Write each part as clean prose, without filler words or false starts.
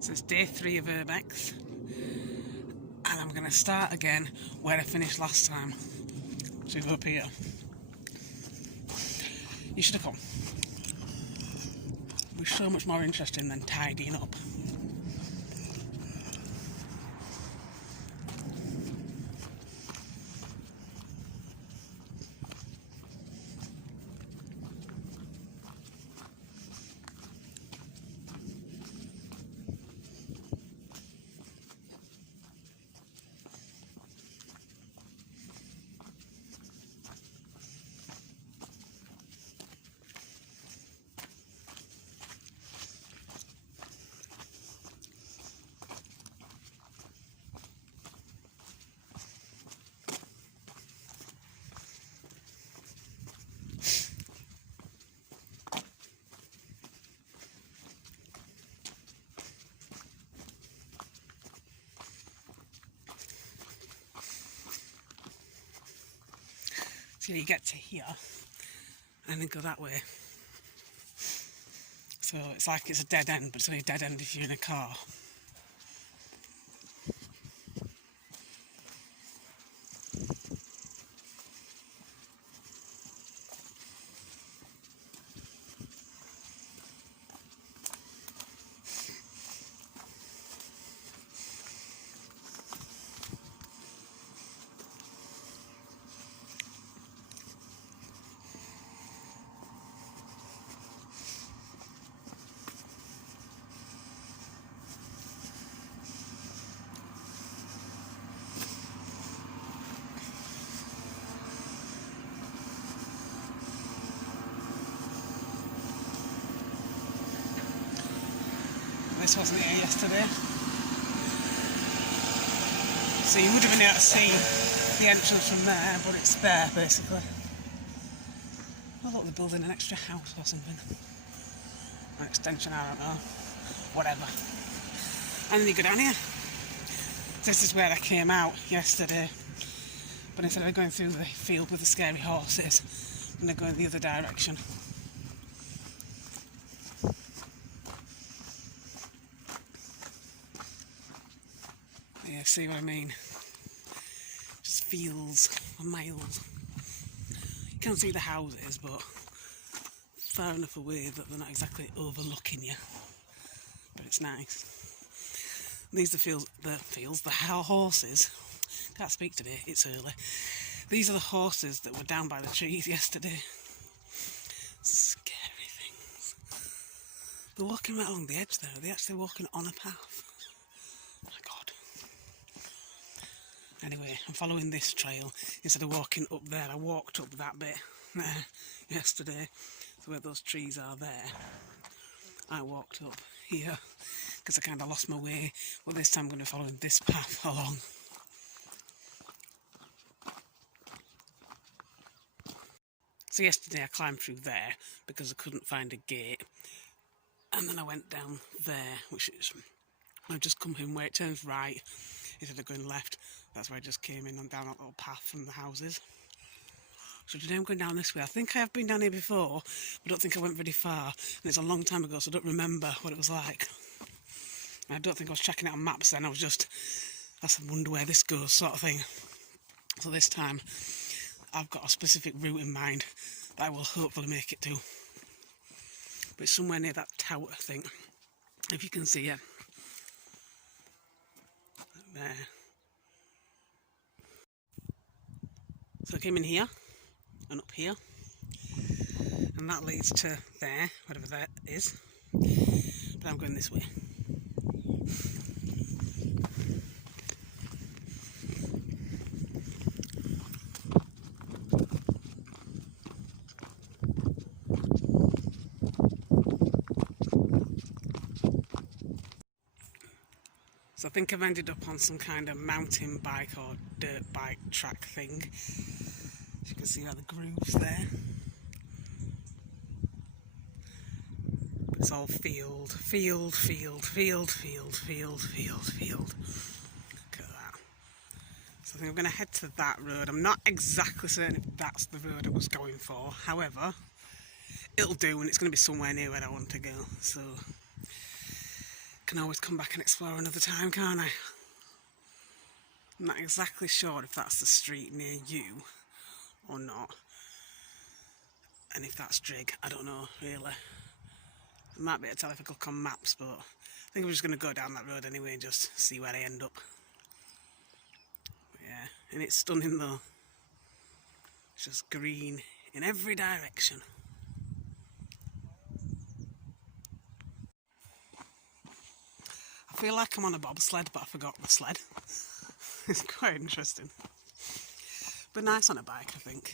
So it's day 3 of Urbex, and I'm going to start again where I finished last time. So go up here. You should have come. It was so much more interesting than tidying up. So you get to here and then go that way. So it's like it's a dead end, but it's only a dead end if you're in a car. This wasn't here yesterday. So you would have been able to see the entrance from there, but it's there basically. I thought they're building an extra house or something. An extension, I don't know. Whatever. And then you go down here. This is where I came out yesterday. But instead of going through the field with the scary horses, I'm going to go in the other direction. Yeah, see what I mean? Just fields for miles. You can't see the houses, but far enough away that they're not exactly overlooking you. But it's nice. These are the horses. Can't speak today, it's early. These are the horses that were down by the trees yesterday. Scary things. They're walking right along the edge there. Are they actually walking on a path? My God. Anyway, I'm following this trail instead of walking up there. I walked up that bit there yesterday. So where those trees are there, I walked up here because I kind of lost my way. Well, this time I'm going to follow this path along. So yesterday I climbed through there because I couldn't find a gate. And then I went down there, which is, I've just come in where it turns right instead of going left. That's where I just came in and down that little path from the houses. So today I'm going down this way. I think I have been down here before, but I don't think I went very far. And it's a long time ago, so I don't remember what it was like. And I don't think I was checking it on maps then. I was just, I wonder where this goes sort of thing. So this time I've got a specific route in mind that I will hopefully make it to. But it's somewhere near that tower, I think. If you can see it. There. So I came in here and up here, and that leads to there, whatever that is. But I'm going this way. So I think I've ended up on some kind of mountain bike or dirt bike track thing. As you can see how the grooves there. But it's all field. Look at that. So I think I'm going to head to that road. I'm not exactly certain if that's the road I was going for. However, it'll do, and it's going to be somewhere near where I want to go. So can always come back and explore another time, can't I? I'm not exactly sure if that's the street near you or not. And if that's Drig, I don't know, really. I might be able to tell if I look on maps, but I think I'm just going to go down that road anyway and just see where I end up. But yeah, and it's stunning though. It's just green in every direction. I feel like I'm on a bobsled, but I forgot the sled. It's quite interesting. But nice on a bike, I think.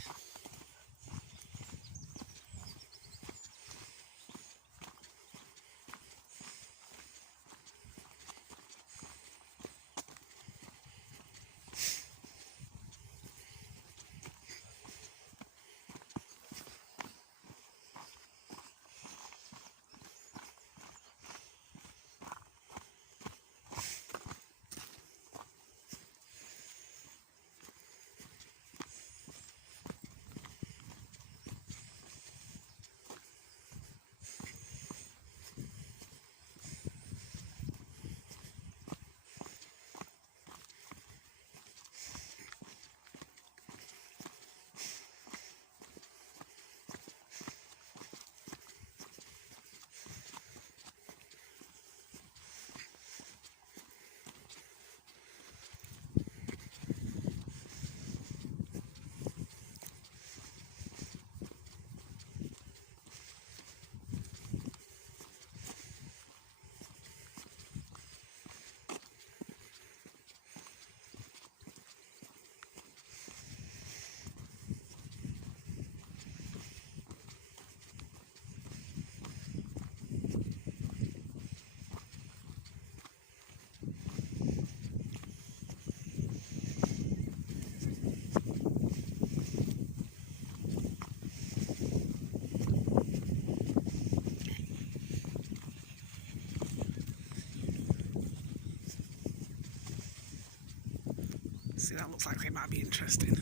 See, that looks like it might be interesting.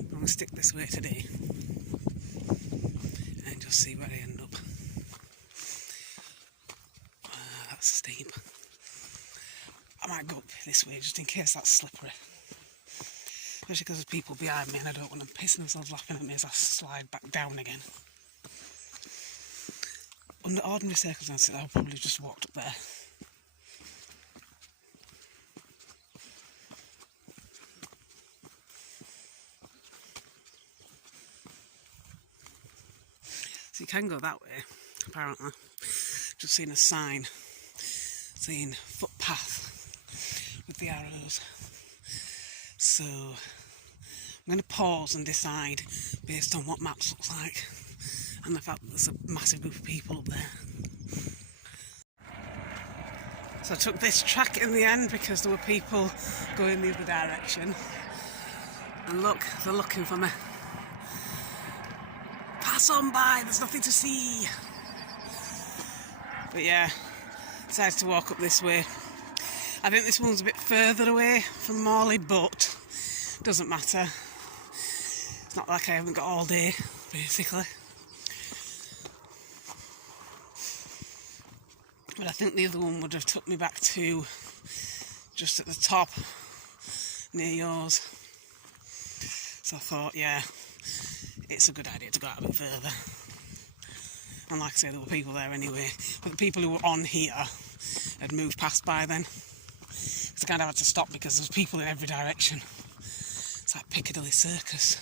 I'm going to stick this way today and just see where I end up. That's steep. I might go up this way just in case that's slippery. Especially because there's people behind me and I don't want them pissing themselves laughing at me as I slide back down again. Under ordinary circumstances, I'll probably just walked up there. So you can go that way, apparently. Just seen a sign saying footpath with the arrows. So I'm going to pause and decide based on what maps looks like and the fact that there's a massive group of people up there. So I took this track in the end because there were people going the other direction. And look, they're looking for me. Pass on by, there's nothing to see. But yeah, decided to walk up this way. I think this one's a bit further away from Morley, but doesn't matter. It's not like I haven't got all day, basically. But I think the other one would have took me back to just at the top, near yours. So I thought, yeah, it's a good idea to go out a bit further. And like I say, there were people there anyway. But the people who were on here had moved past by then. So I kind of had to stop because there's people in every direction. It's like Piccadilly Circus.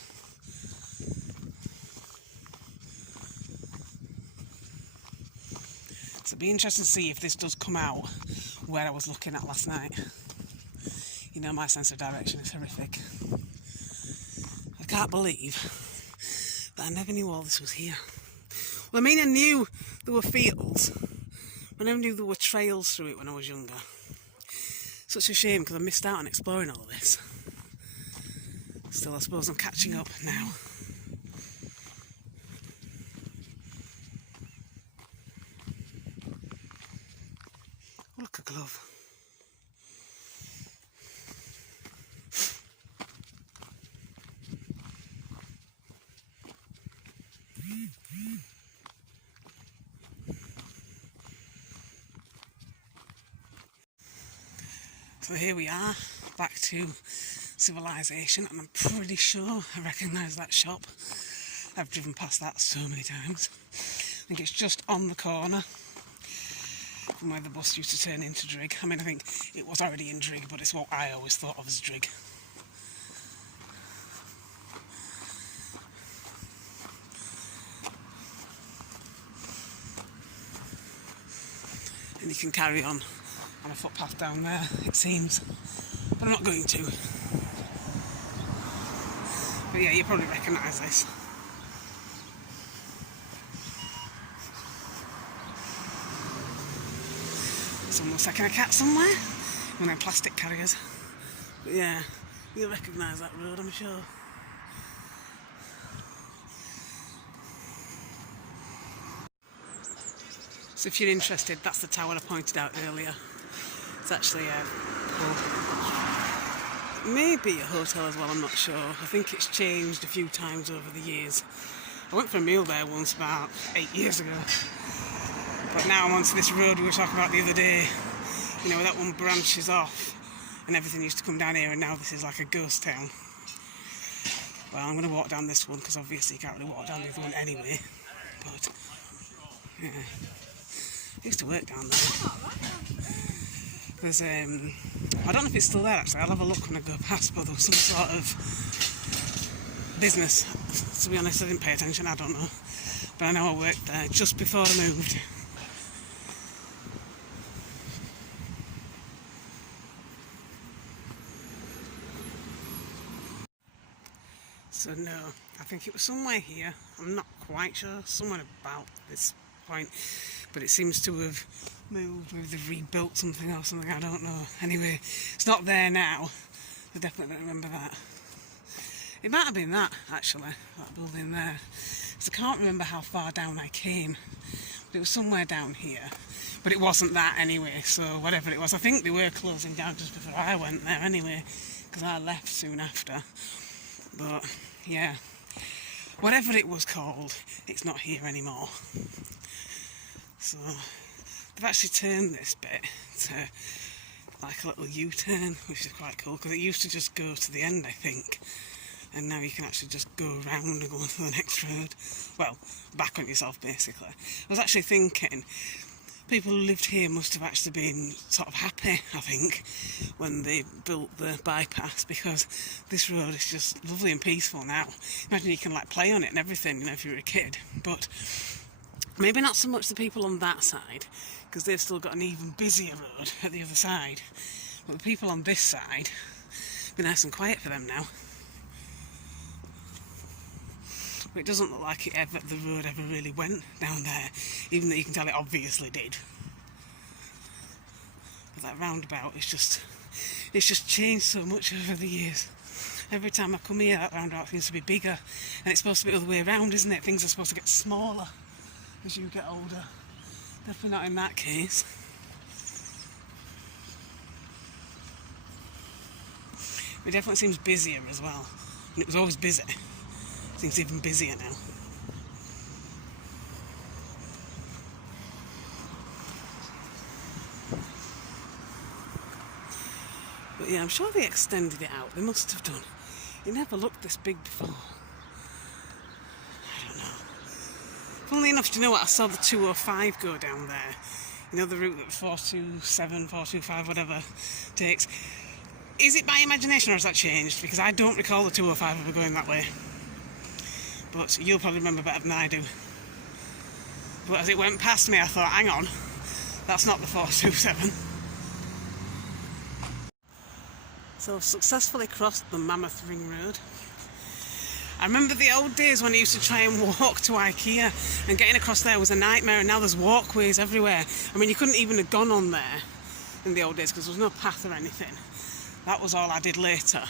So it'd be interesting to see if this does come out where I was looking at last night. You know, my sense of direction is horrific. I can't believe that I never knew all this was here. Well, I mean, I knew there were fields, but I never knew there were trails through it when I was younger. Such a shame because I missed out on exploring all of this. Still, I suppose I'm catching up now. Oh, look, a glove. So here we are, back to civilization, and I'm pretty sure I recognise that shop. I've driven past that so many times. I think it's just on the corner from where the bus used to turn into Drig. I mean, I think it was already in Drig, but it's what I always thought of as Drig. And you can carry on a footpath down there, it seems. But I'm not going to. But yeah, you probably recognise this. Someone's taking a cat somewhere. And then plastic carriers. But yeah, you'll recognise that road, I'm sure. So if you're interested, that's the tower I pointed out earlier. It's actually a pub. Maybe a hotel as well, I'm not sure. I think it's changed a few times over the years. I went for a meal there once about 8 years ago. But now I'm onto this road we were talking about the other day. You know, where that one branches off and everything used to come down here, and now this is like a ghost town. Well, I'm going to walk down this one because obviously you can't really walk down the other one anyway. But, yeah. I used to work down there. There's, I don't know if it's still there actually, I'll have a look when I go past, but there was some sort of business. To be honest, I didn't pay attention, I don't know. But I know I worked there just before I moved. So no, I think it was somewhere here, I'm not quite sure, somewhere about this point, but it seems to have moved, maybe they've rebuilt something or something, I don't know. Anyway, it's not there now, I definitely don't remember that. It might have been that, actually, that building there, because I can't remember how far down I came, but it was somewhere down here, but it wasn't that anyway, so whatever it was, I think they were closing down just before I went there anyway, because I left soon after. But yeah, whatever it was called, it's not here anymore. So they've actually turned this bit to like a little U-turn, which is quite cool, because it used to just go to the end, I think, and now you can actually just go around and go on to the next road. Well, back on yourself basically. I was actually thinking people who lived here must have actually been sort of happy, I think, when they built the bypass, because this road is just lovely and peaceful now. Imagine you can like play on it and everything, you know, if you're a kid. But maybe not so much the people on that side, because they've still got an even busier road at the other side. But the people on this side, it'll be nice and quiet for them now. But it doesn't look like the road ever really went down there, even though you can tell it obviously did. But that roundabout it's just changed so much over the years. Every time I come here, that roundabout seems to be bigger, and it's supposed to be the other way around, isn't it? Things are supposed to get smaller as you get older. Definitely not in that case. It definitely seems busier as well, and it was always busy. It seems even busier now. But yeah, I'm sure they extended it out. They must have done. It never looked this big before. I don't know. Funnily enough, do you know what? I saw the 205 go down there. You know, the route that 427, 425, whatever takes. Is it my imagination or has that changed? Because I don't recall the 205 ever going that way. But you'll probably remember better than I do. But as it went past me, I thought, hang on, that's not the 427. So I've successfully crossed the Mammoth Ring Road. I remember the old days when I used to try and walk to IKEA, and getting across there was a nightmare, and now there's walkways everywhere. I mean, you couldn't even have gone on there in the old days because there was no path or anything. That was all I did later.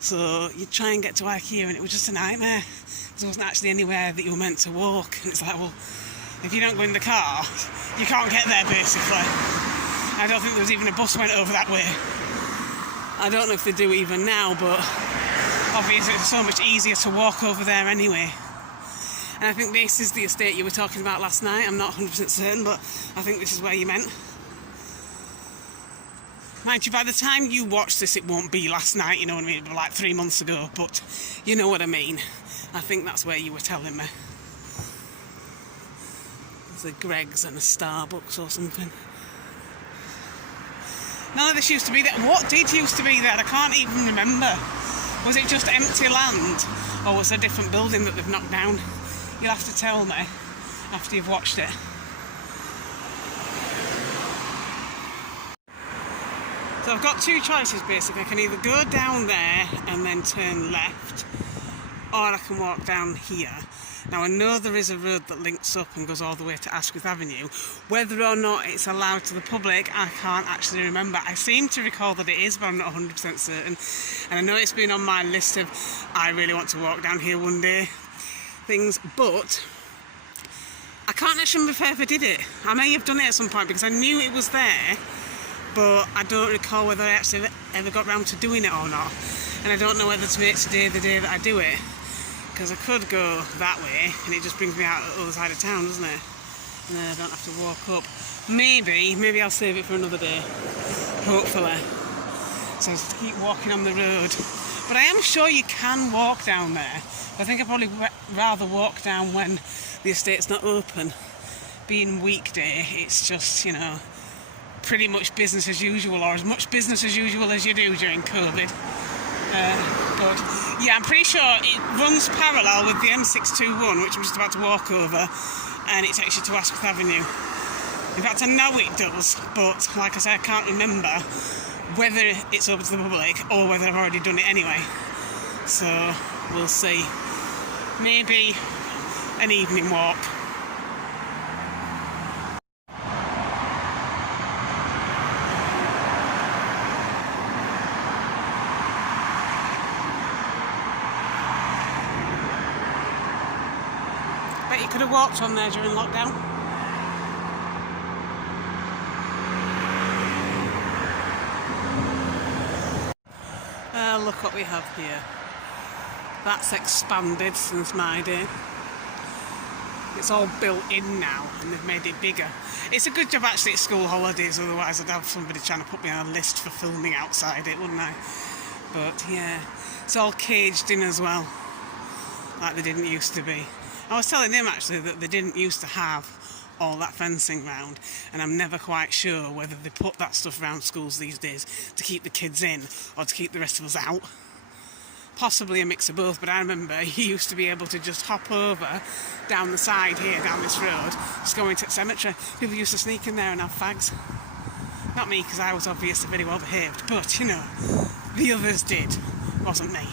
So you'd try and get to IKEA and it was just a nightmare. There wasn't actually anywhere that you were meant to walk. And it's like, well, if you don't go in the car, you can't get there basically. I don't think there was even a bus went over that way. I don't know if they do even now, but obviously it's so much easier to walk over there anyway. And I think this is the estate you were talking about last night. I'm not 100% certain, but I think this is where you meant. Mind you, by the time you watch this, it won't be last night, you know what I mean? It'll be like 3 months ago, but you know what I mean. I think that's where you were telling me. There's a Greg's and a Starbucks or something. None of this used to be there. What did used to be there? I can't even remember. Was it just empty land? Or was there a different building that they've knocked down? You'll have to tell me after you've watched it. So I've got two choices basically. I can either go down there and then turn left, or I can walk down here. Now I know there is a road that links up and goes all the way to Asquith Avenue. Whether or not it's allowed to the public, I can't actually remember. I seem to recall that it is, but I'm not 100% certain. And I know it's been on my list of I really want to walk down here one day things, but I can't actually remember if I ever did it. I may have done it at some point because I knew it was there, but I don't recall whether I actually ever got round to doing it or not. And I don't know whether to make today the day that I do it, because I could go that way and it just brings me out the other side of town, doesn't it? And then I don't have to walk up. Maybe I'll save it for another day, hopefully. So I'll just keep walking on the road. But I am sure you can walk down there. I think I'd probably rather walk down when the estate's not open. Being weekday, it's just, you know, pretty much business as usual, or as much business as usual as you do during COVID. But yeah, I'm pretty sure it runs parallel with the M621, which I'm just about to walk over, and it takes you to Asquith Avenue. In fact, I know it does, but like I said, I can't remember whether it's open to the public or whether I've already done it anyway. So we'll see. Maybe an evening walk. Bet you could have walked on there during lockdown. Look what we have here. That's expanded since my day. It's all built in now and they've made it bigger. It's a good job actually it's school holidays, otherwise I'd have somebody trying to put me on a list for filming outside it, wouldn't I? But yeah, it's all caged in as well, like they didn't used to be. I was telling him actually that they didn't used to have all that fencing round, and I'm never quite sure whether they put that stuff around schools these days to keep the kids in or to keep the rest of us out. Possibly a mix of both, but I remember you used to be able to just hop over down the side here, down this road, just go into the cemetery. People used to sneak in there and have fags. Not me, because I was obviously very well behaved, but, you know, the others did. Wasn't me.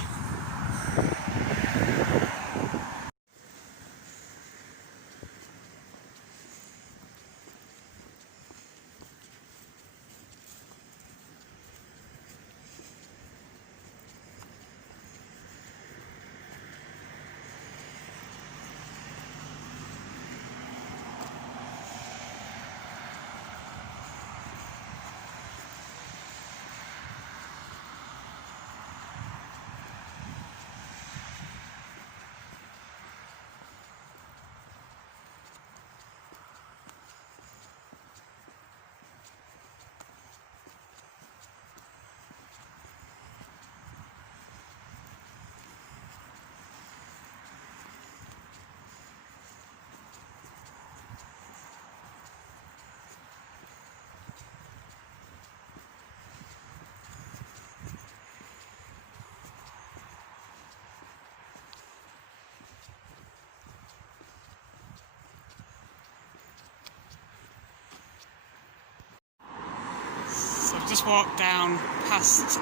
So I've just walked down past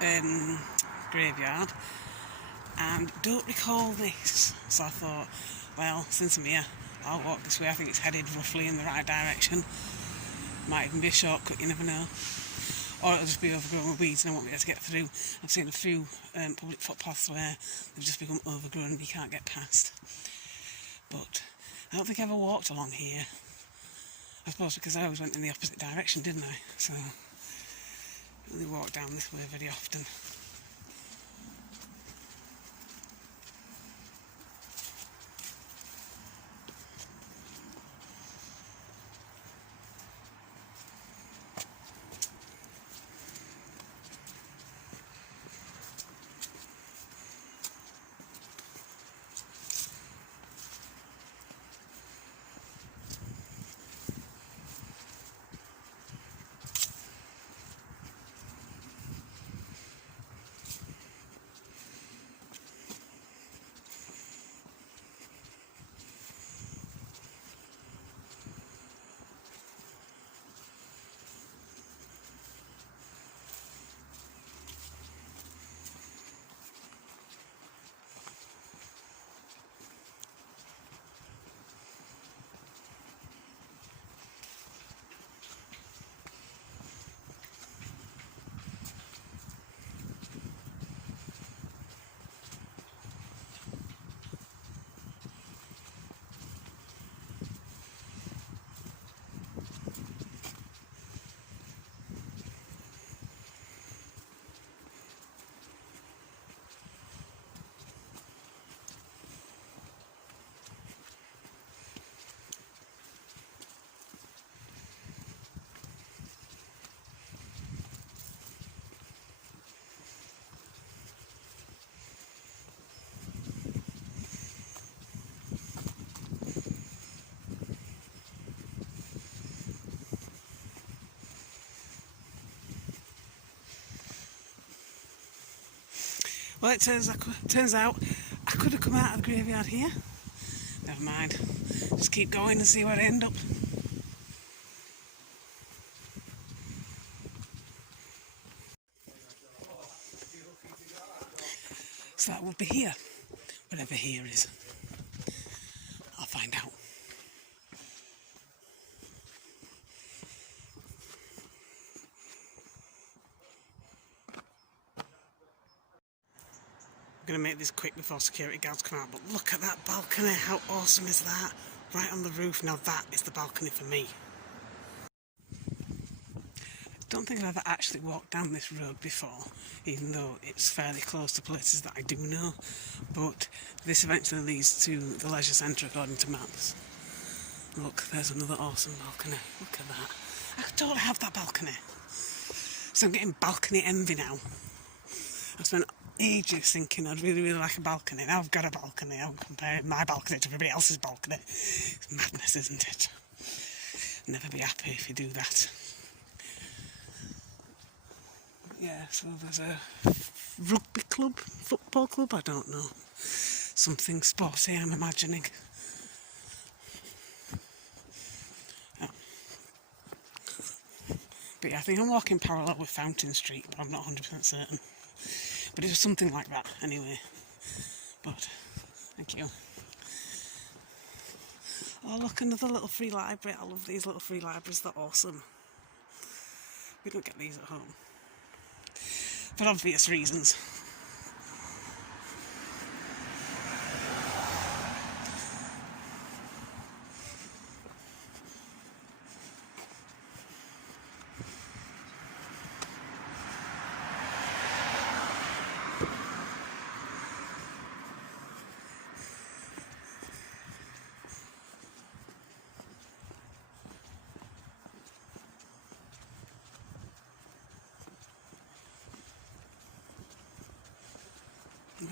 the graveyard and don't recall this. So I thought, well, since I'm here, I'll walk this way. I think it's headed roughly in the right direction. Might even be a shortcut, you never know. Or it'll just be overgrown with weeds and I won't be able to get through. I've seen a few public footpaths where they've just become overgrown and you can't get past. But I don't think I ever walked along here. I suppose because I always went in the opposite direction, didn't I? So I really walk down this way very often. Well, it turns out I could have come out of the graveyard here. Never mind. Just keep going and see where I end up. So that would be here. Whatever here is. I'll find out. I'm going to make this quick before security guards come out, but look at that balcony. How awesome is that? Right on the roof. Now that is the balcony for me. I don't think I've ever actually walked down this road before, even though it's fairly close to places that I do know, but this eventually leads to the leisure centre according to maps. Look, there's another awesome balcony. Look at that. I don't have that balcony. So I'm getting balcony envy now. I've spent ages thinking I'd really, really like a balcony. Now I've got a balcony. I'm comparing my balcony to everybody else's balcony. It's madness, isn't it? Never be happy if you do that. Yeah, so there's a rugby club, football club, I don't know. Something sporty, I'm imagining. Oh. But yeah, I think I'm walking parallel with Fountain Street, but I'm not 100% certain. But it was something like that, anyway. But, thank you. Oh, look, another little free library. I love these little free libraries, they're awesome. We don't get these at home. For obvious reasons.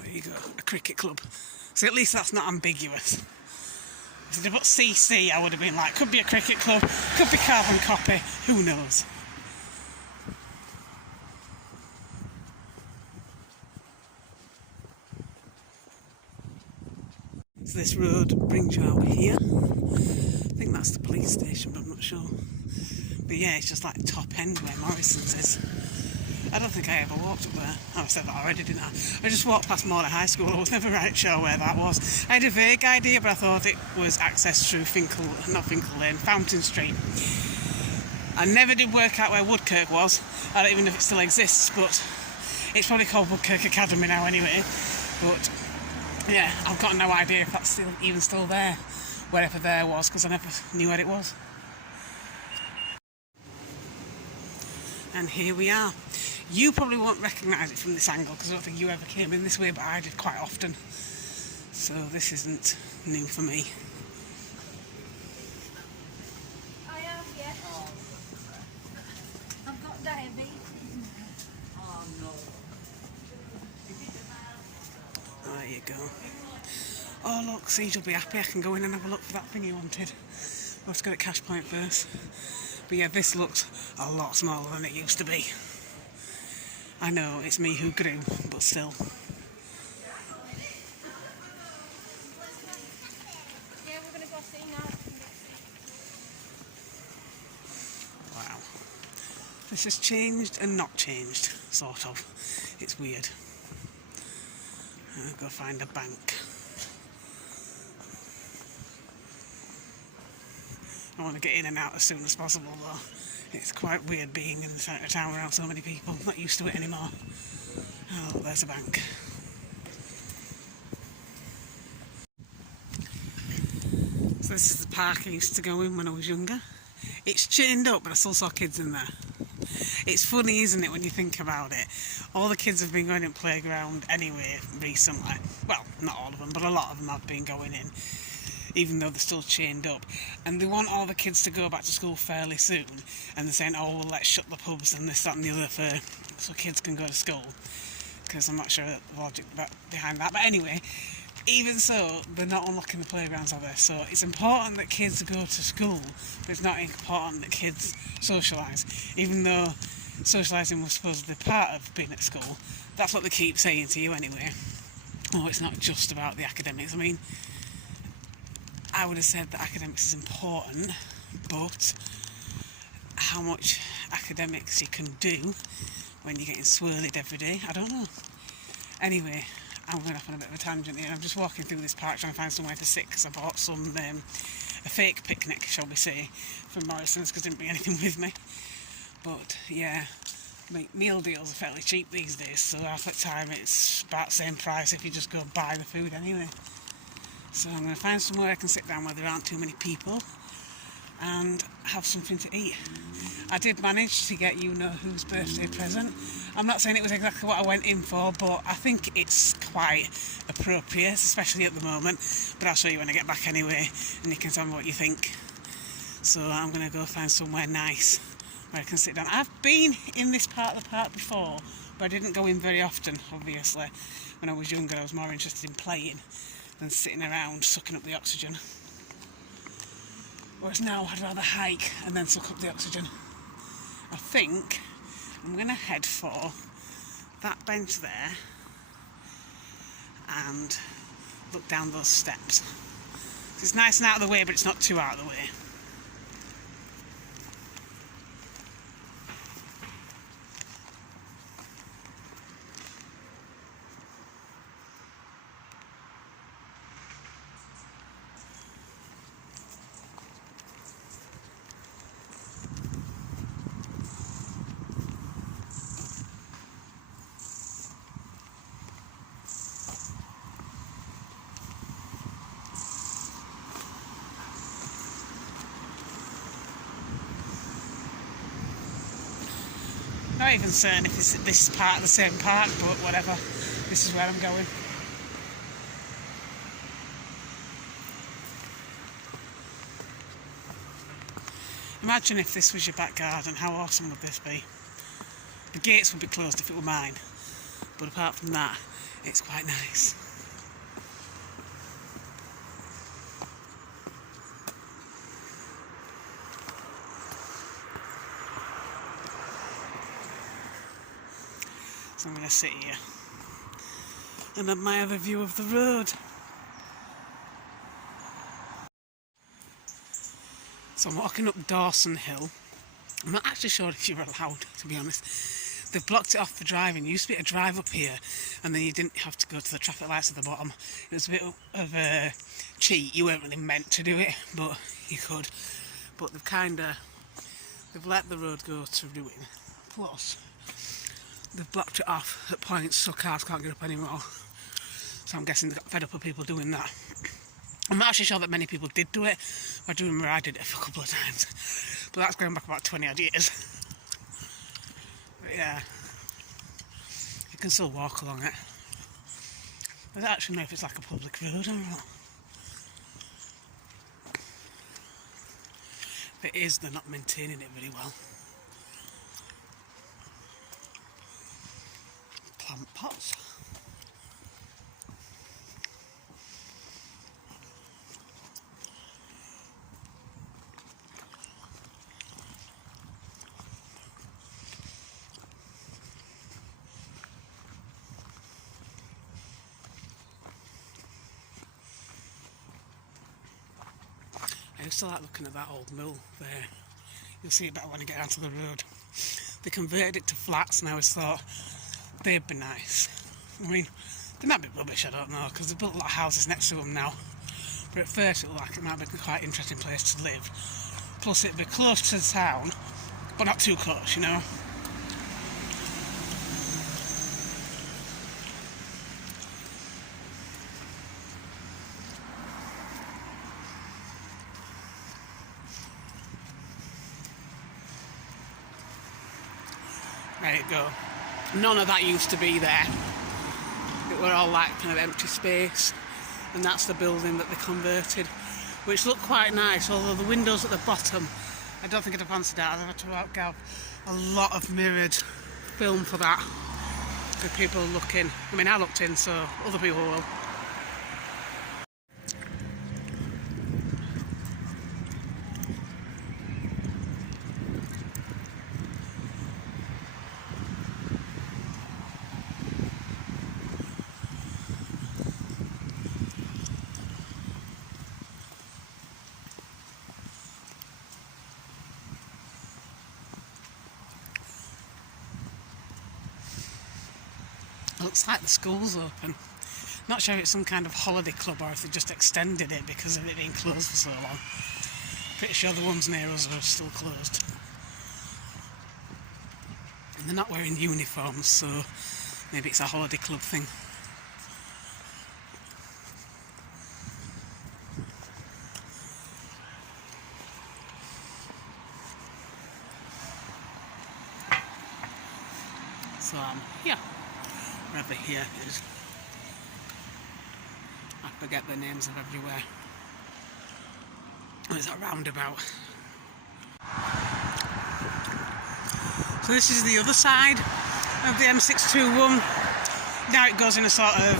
There you go, a cricket club. So at least that's not ambiguous. If they put CC, I would have been like, could be a cricket club, could be carbon copy, who knows. So this road brings you out here. I think that's the police station, but I'm not sure. But yeah, it's just like top end where Morrison's is. I don't think I ever walked up there. Oh, I said that already, didn't I? I just walked past Morley High School. I was never right sure where that was. I had a vague idea, but I thought it was access through Finkel Lane, Fountain Street. I never did work out where Woodkirk was. I don't even know if it still exists, but it's probably called Woodkirk Academy now anyway. But yeah, I've got no idea if that's even still there, wherever there was, because I never knew where it was. And here we are. You probably won't recognise it from this angle because I don't think you ever came in this way, but I did quite often. So this isn't new for me. I have, yes. I've got diabetes. Oh no. Oh, there you go. Oh look, Siege will be happy. I can go in and have a look for that thing he wanted. We'll have to go to Cash Point first. But yeah, this looks a lot smaller than it used to be. I know, it's me who grew, but still. Yeah, we're going to go see now. Wow. This has changed and not changed, sort of. It's weird. I'll go find a bank. I want to get in and out as soon as possible though. It's quite weird being in the centre of town around so many people. I'm not used to it anymore. Oh, there's a bank. So this is the park I used to go in when I was younger. It's chained up, but I still saw kids in there. It's funny, isn't it, when you think about it? All the kids have been going in playground anyway recently. Well, not all of them, but a lot of them have been going in, even though they're still chained up. And they want all the kids to go back to school fairly soon. And they're saying, oh, well, let's shut the pubs and this, that and the other so kids can go to school. Because I'm not sure the logic behind that. But anyway, even so, they're not unlocking the playgrounds, are they? So it's important that kids go to school, but it's not important that kids socialise. Even though socialising was supposedly part of being at school. That's what they keep saying to you anyway. Oh, it's not just about the academics. I mean, I would have said that academics is important, but how much academics you can do when you're getting swirled every day, I don't know. Anyway, I'm going off on a bit of a tangent here. I'm just walking through this park trying to find somewhere to sit because I bought a fake picnic, shall we say, from Morrison's because I didn't bring anything with me. But yeah, meal deals are fairly cheap these days, so half the time it's about the same price if you just go buy the food anyway. So I'm going to find somewhere I can sit down where there aren't too many people and have something to eat. I did manage to get you-know-whose birthday present. I'm not saying it was exactly what I went in for, but I think it's quite appropriate, especially at the moment. But I'll show you when I get back anyway, and you can tell me what you think. So I'm going to go find somewhere nice where I can sit down. I've been in this part of the park before, but I didn't go in very often, obviously. When I was younger, I was more interested in playing than sitting around sucking up the oxygen. Whereas now I'd rather hike and then suck up the oxygen. I think I'm going to head for that bench there and look down those steps. It's nice and out of the way, but it's not too out of the way. Not even certain if this is part of the same park, but whatever. This is where I'm going. Imagine if this was your back garden, how awesome would this be? The gates would be closed if it were mine, but apart from that, it's quite nice. So I'm going to sit here and admire the view of the road. So I'm walking up Dawson Hill. I'm not actually sure if you're allowed, to be honest. They've blocked it off for driving. There used to be a drive up here and then you didn't have to go to the traffic lights at the bottom. It was a bit of a cheat. You weren't really meant to do it, but you could. But they've let the road go to ruin. Plus, they've blocked it off at points so cars can't get up anymore. So I'm guessing they got fed up with people doing that. I'm not actually sure that many people did do it. I do remember I did it a couple of times. But that's going back about 20 odd years. But yeah, you can still walk along it. I don't actually know if it's like a public road or not. If it is, they're not maintaining it very well. Plant pots. I used to like looking at that old mill there. You'll see it better when I get onto the road. They converted it to flats and I always thought they'd be nice. I mean, they might be rubbish, I don't know, because they've built a lot of houses next to them now. But at first it looked like it might be a quite interesting place to live. Plus it'd be close to the town, but not too close, you know. There you go. None of that used to be there. It were all like kind of empty space, and that's the building that they converted, which looked quite nice, although the windows at the bottom, I don't think I'd have fancied that. I'd have to have a lot of mirrored film for that, with people looking. I mean, I looked in, so other people will. looks like the school's open. Not sure if it's some kind of holiday club or if they just extended it because of it being closed for so long. Pretty sure the ones near us are still closed. And they're not wearing uniforms, so maybe it's a holiday club thing. So yeah, wherever here is. I forget the names of everywhere. Oh, it's a roundabout. So this is the other side of the M621. Now it goes in a sort of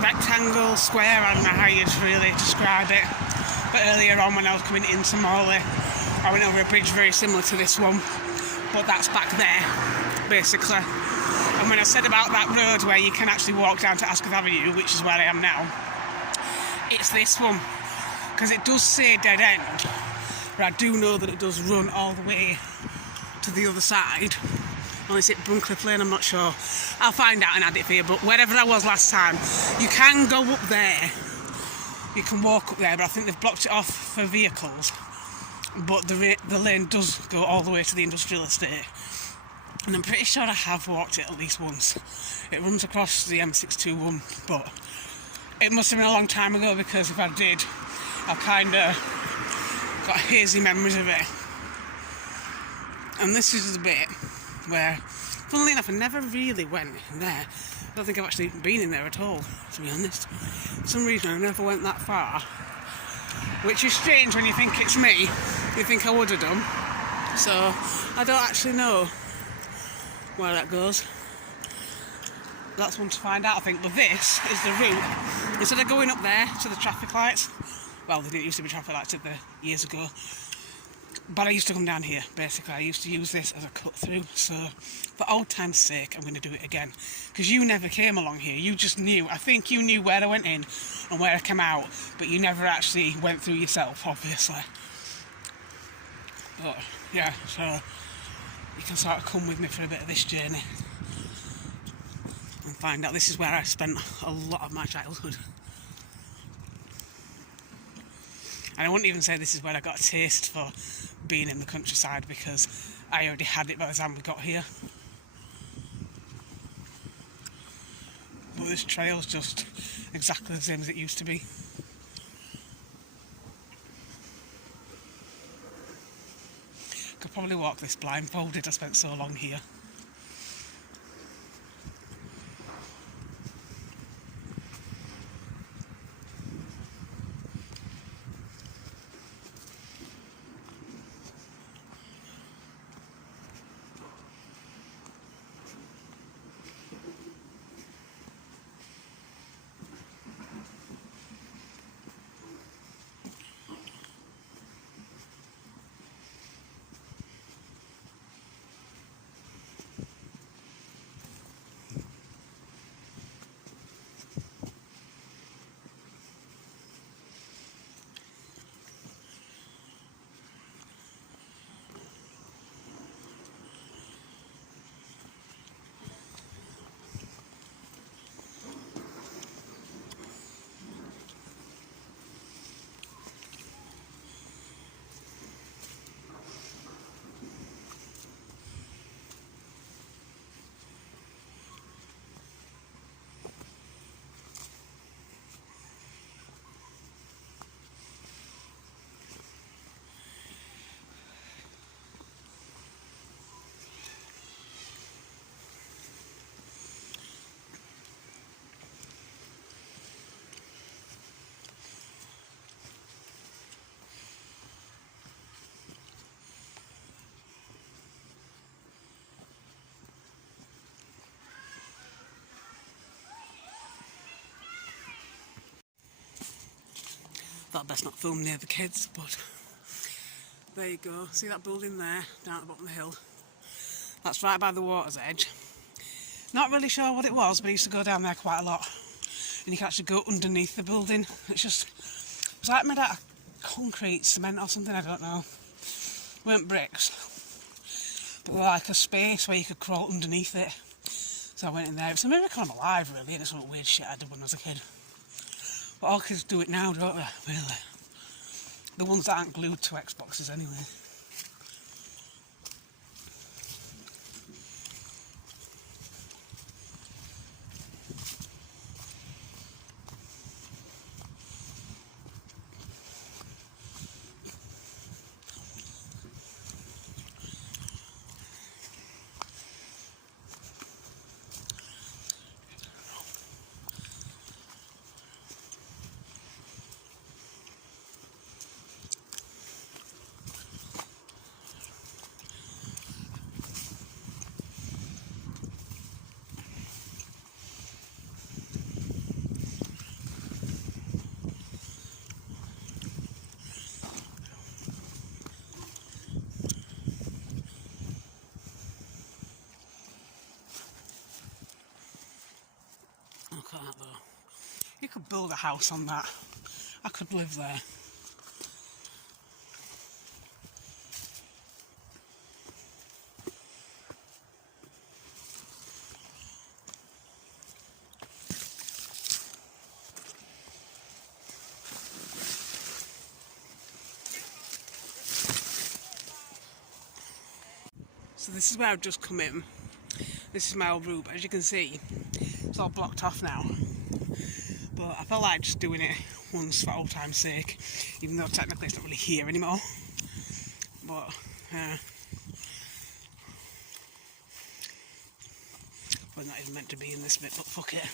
rectangle, square, I don't know how you'd really describe it. But earlier on when I was coming into Morley, I went over a bridge very similar to this one, but that's back there, basically. And when I said about that road where you can actually walk down to Ascot Avenue, which is where I am now, it's this one. Because it does say dead end, but I do know that it does run all the way to the other side. Or is it Buncliffe Lane? I'm not sure. I'll find out and add it for you. But wherever I was last time, you can go up there. You can walk up there, but I think they've blocked it off for vehicles. But the lane does go all the way to the industrial estate. And I'm pretty sure I have walked it at least once. It runs across the M621, but it must have been a long time ago because if I did, I've kind of got hazy memories of it. And this is the bit where, funnily enough, I never really went in there. I don't think I've actually been in there at all, to be honest. For some reason, I never went that far. Which is strange when you think it's me. You think I would have done. So, I don't actually know where that goes. That's one to find out, I think. But this is the route. Instead of going up there to the traffic lights, well, there didn't used to be traffic lights years ago, but I used to come down here, basically. I used to use this as a cut through, so for old time's sake, I'm going to do it again. Because you never came along here, you just knew. I think you knew where I went in and where I came out, but you never actually went through yourself, obviously. But, yeah, so you can sort of come with me for a bit of this journey and find out this is where I spent a lot of my childhood. And I wouldn't even say this is where I got a taste for being in the countryside because I already had it by the time we got here. But this trail's just exactly the same as it used to be. Could probably walk this blindfolded, I spent so long here. Thought I'd best not film near the kids, but there you go. See that building there, down at the bottom of the hill? That's right by the water's edge. Not really sure what it was, but I used to go down there quite a lot. And you can actually go underneath the building. It's like made out of concrete, cement or something, I don't know. Weren't bricks. But like a space where you could crawl underneath it. So I went in there. It's a miracle I'm alive, really, and it's some weird shit I did when I was a kid. But all kids do it now, don't they? Really. The ones that aren't glued to Xboxes anyway. Look at that though. You could build a house on that. I could live there. So this is where I've just come in. This is my old room. As you can see, it's all blocked off now. But I felt like just doing it once for old time's sake, even though technically it's not really here anymore. But we're not even meant to be in this bit, but fuck it.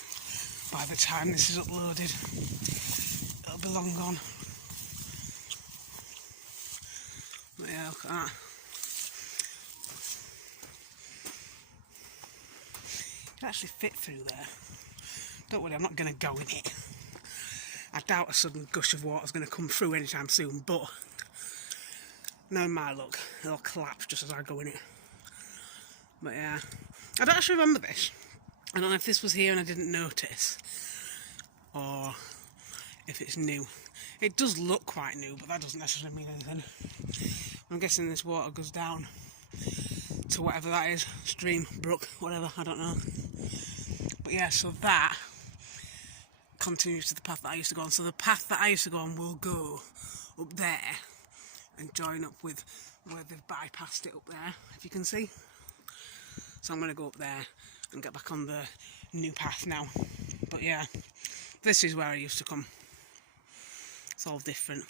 By the time this is uploaded, it'll be long gone. But yeah, look at that. It can actually fit through there. Don't worry, I'm not going to go in it. I doubt a sudden gush of water is going to come through anytime soon, but knowing my luck, it'll collapse just as I go in it. But yeah, I don't actually remember this. I don't know if this was here and I didn't notice, or if it's new. It does look quite new, but that doesn't necessarily mean anything. I'm guessing this water goes down to whatever that is, stream, brook, whatever, I don't know. But yeah, so that continues to the path that I used to go on. So the path that I used to go on will go up there and join up with where they've bypassed it up there, if you can see. So I'm going to go up there and get back on the new path now. But yeah, this is where I used to come. It's all different.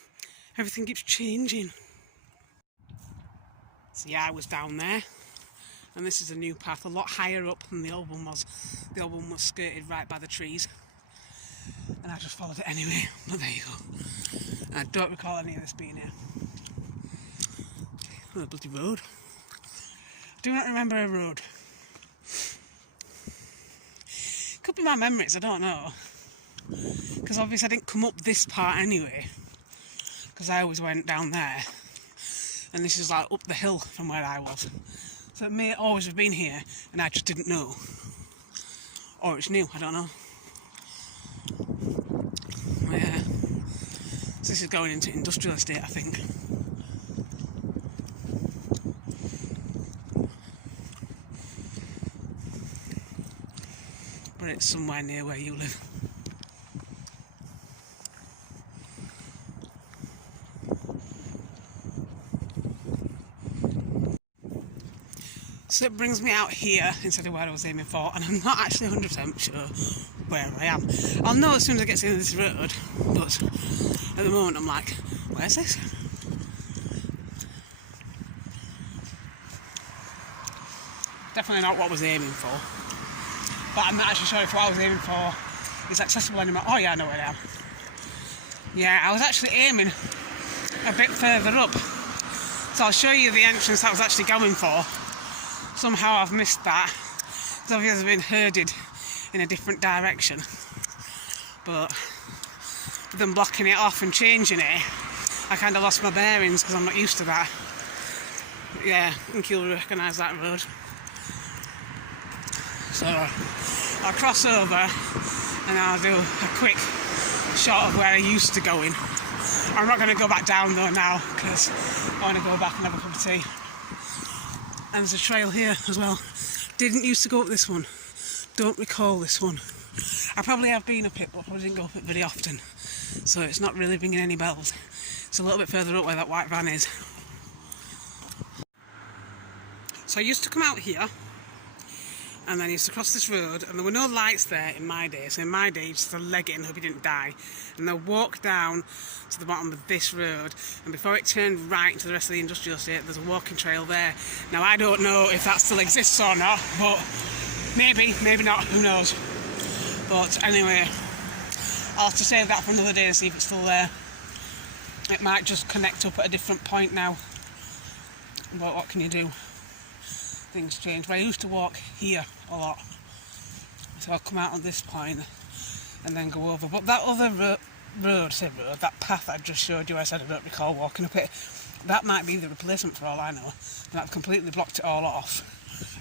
Everything keeps changing. So yeah, I was down there. And this is a new path, a lot higher up than the old one was. The old one was skirted right by the trees. And I just followed it anyway. But there you go. And I don't recall any of this being here. Oh, a bloody road. I do not remember a road. Could be my memories, I don't know. Because obviously I didn't come up this part anyway. Because I always went down there. And this is like up the hill from where I was. So it may always have been here, and I just didn't know. Or it's new, I don't know. But yeah. So this is going into industrial estate, I think. But it's somewhere near where you live. So it brings me out here instead of where I was aiming for, and I'm not actually 100% sure where I am. I'll know as soon as I get to the end of this road, but at the moment I'm like, where's this? Definitely not what I was aiming for, but I'm not actually sure if what I was aiming for is accessible anymore. Oh yeah, I know where I am. Yeah, I was actually aiming a bit further up, so I'll show you the entrance that I was actually going for. Somehow I've missed that. It's obviously been herded in a different direction. But with them blocking it off and changing it, I kind of lost my bearings because I'm not used to that. But yeah, I think you'll recognise that road. So I'll cross over and I'll do a quick shot of where I used to go in. I'm not going to go back down though now because I want to go back and have a cup of tea. And there's a trail here as well. Didn't used to go up this one. don't recall this one. I probably have been up it, but I probably didn't go up it very often. So it's not really ringing any bells. It's a little bit further up where that white van is. So I used to come out here, and then I used to cross this road, and there were no lights there in my day. So in my day, you just had to leg it and hope you didn't die. And then walk down to the bottom of this road, and before it turned right into the rest of the industrial estate, there's a walking trail there. Now I don't know if that still exists or not, but maybe, maybe not, who knows. But anyway, I'll have to save that for another day and see if it's still there. It might just connect up at a different point now. But what can you do? Things change. But I used to walk here a lot. So I'll come out on this point and then go over. But that other road, that path I just showed you, I said I don't recall walking up it, that might be the replacement for all I know. And I've completely blocked it all off.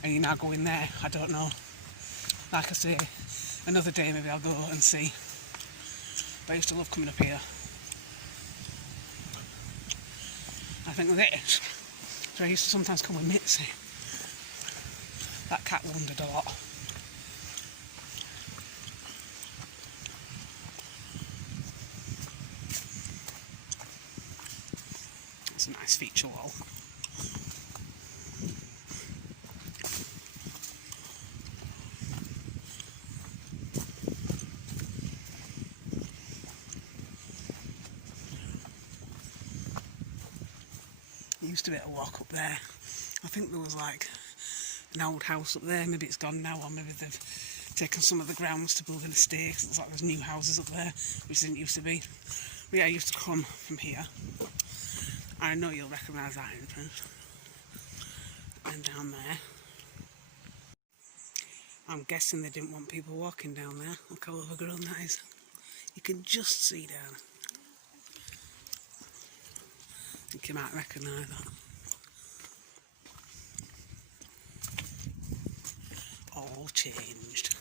And you now go in there. I don't know. Like I say, another day maybe I'll go and see. But I used to love coming up here. I think with it, so I used to sometimes come with Mitzi. That cat wandered a lot. It's a nice feature wall. There used to be a walk up there. I think there was like an old house up there. Maybe it's gone now, or maybe they've taken some of the grounds to build an estate. It looks like there's new houses up there, which didn't used to be. But yeah, I used to come from here. I know you'll recognise that entrance. And down there. I'm guessing they didn't want people walking down there. Look how overgrown that is. You can just see down. I think you might recognise that. All changed.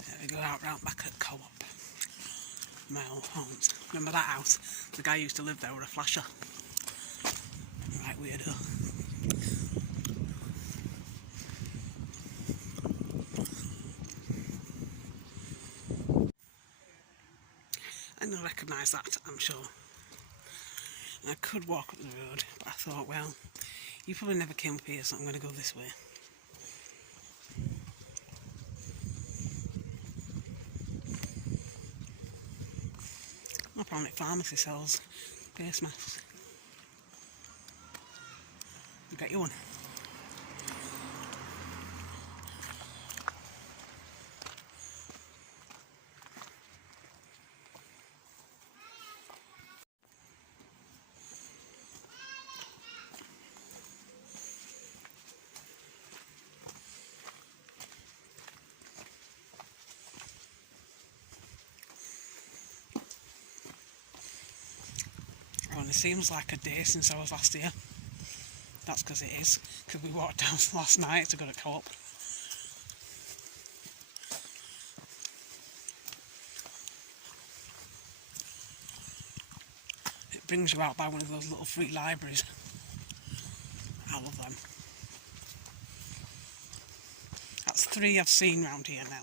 There we go, out round back at Co-op. My old homes. Remember that house? The guy who used to live there with a flasher. Right weirdo. And I recognise that, I'm sure. And I could walk up the road, but I thought, well, you probably never came up here, so I'm going to go this way. Apparently pharmacy sells face masks. I'll get you one. It seems like a day since I was last here. That's because it is, because we walked down last night to go to Co-op. It brings you out by one of those little free libraries. I love them. That's 3 I've seen round here now.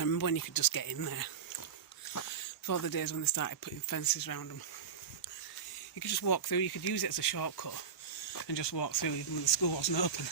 I remember when you could just get in there. Before the days when they started putting fences around them. You could just walk through, you could use it as a shortcut and just walk through even when the school wasn't open.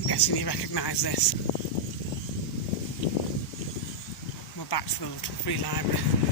I'm guessing you recognise this. We're back to the little free library.